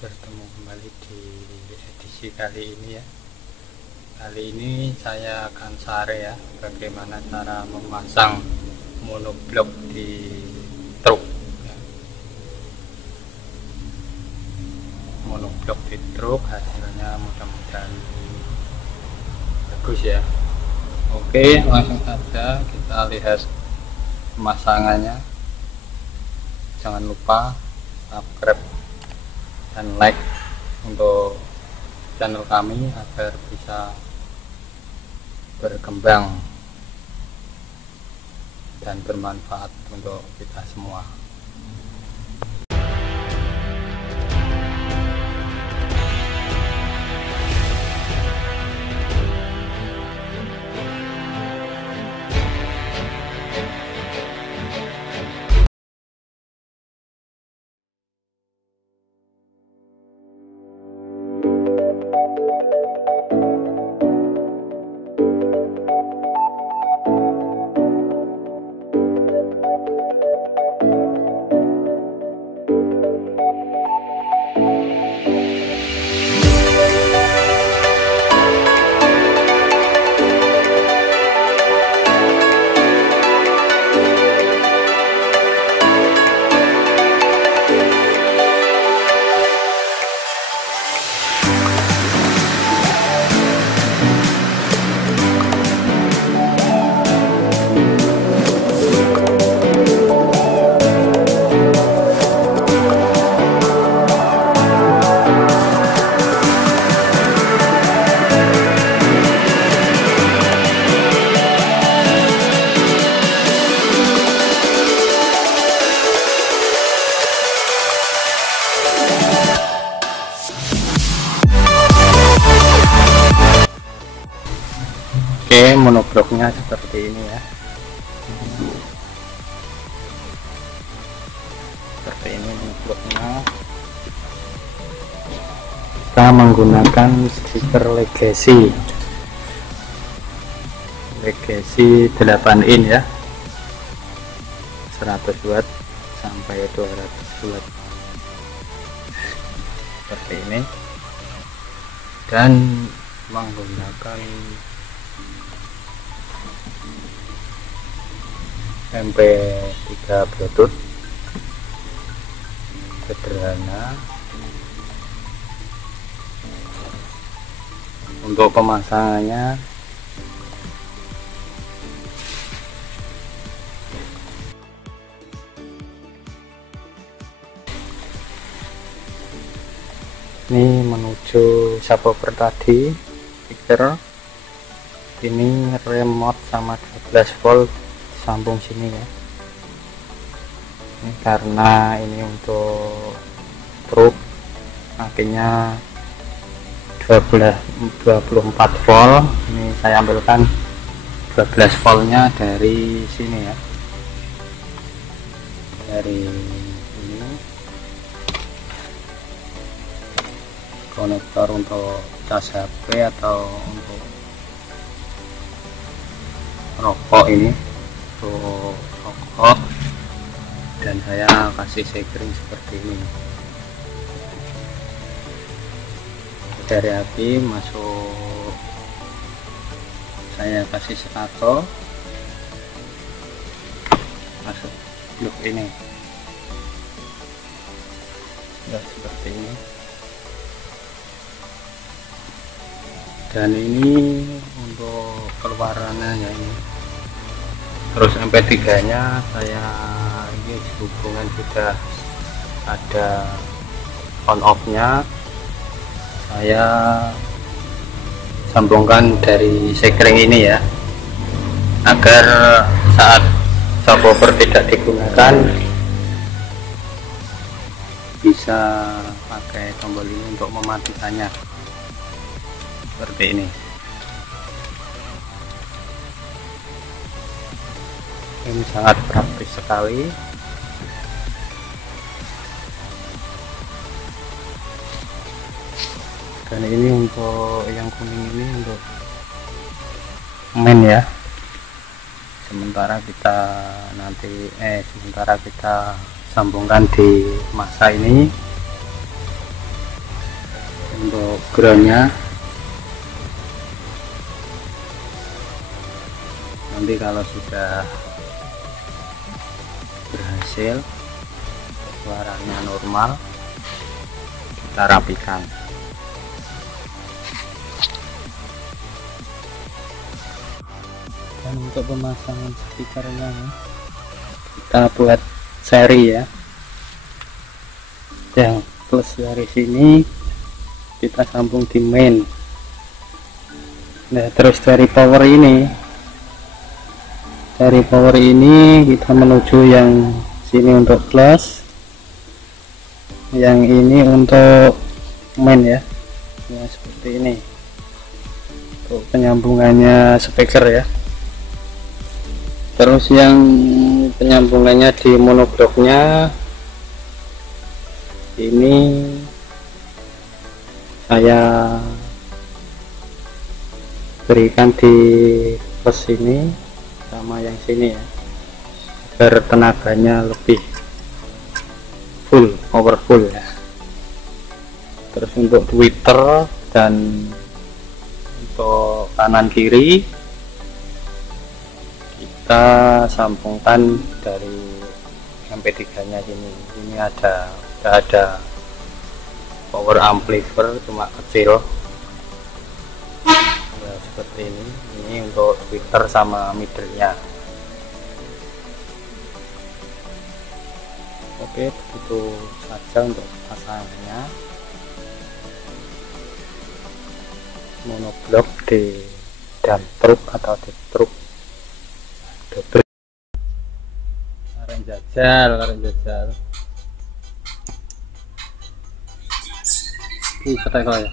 Bertemu kembali di edisi kali ini ya. Kali ini saya akan share ya bagaimana cara memasang monoblok di truk ya. Monoblok di truk hasilnya mudah-mudahan bagus ya. Oke, langsung saja kita lihat pemasangannya. Jangan lupa subscribe dan like untuk channel kami agar bisa berkembang dan bermanfaat untuk kita semua. Oke, monobloknya seperti ini ya. Seperti ini monobloknya. Kita menggunakan stiker Legacy 8 in ya, 100 watt sampai 200 watt seperti ini, dan menggunakan MP3 Bluetooth sederhana. Untuk pemasangannya ini menuju subwoofer tadi, speaker ini, remote sama 12 volt sambung sini ya. Ini karena ini untuk truk akhirnya 24 volt, ini saya ambilkan 12 voltnya dari sini ya, dari ini konektor untuk cas HP atau untuk rokok, ini untuk rokok, dan saya kasih sekring seperti ini. Dari api masuk, saya kasih sekato masuk blok ini ya, seperti ini. Dan ini untuk keluarannya ya, ini terus MP3 nya saya ini hubungan sudah ada on off nya, saya sambungkan dari sekring ini ya, agar saat subwoofer tidak digunakan bisa pakai tombol ini untuk mematikannya seperti ini. Ini sangat praktis sekali. Dan ini untuk yang kuning ini untuk main ya. Sementara kita sambungkan di masa ini groundnya. Nanti kalau sudah berhasil, suaranya normal, kita rapikan. Dan untuk pemasangan speakernya kita buat seri ya, yang plus dari sini kita sambung di main. Nah terus dari power ini kita menuju yang sini untuk plus, yang ini untuk main ya, ya seperti ini untuk penyambungannya speaker ya. Terus yang penyambungannya di monobloknya ini saya berikan di plus ini sama yang sini ya, agar tenaganya lebih full, powerful ya. Terus untuk tweeter dan untuk kanan kiri kita sambungkan dari MP3 nya sini. Ini ada power amplifier cuma kecil ya, seperti ini untuk tweeter sama middle nya. Oke, begitu saja untuk pasangannya monoblok di dump truk atau di truk double. Karen jajal ini cetek ya.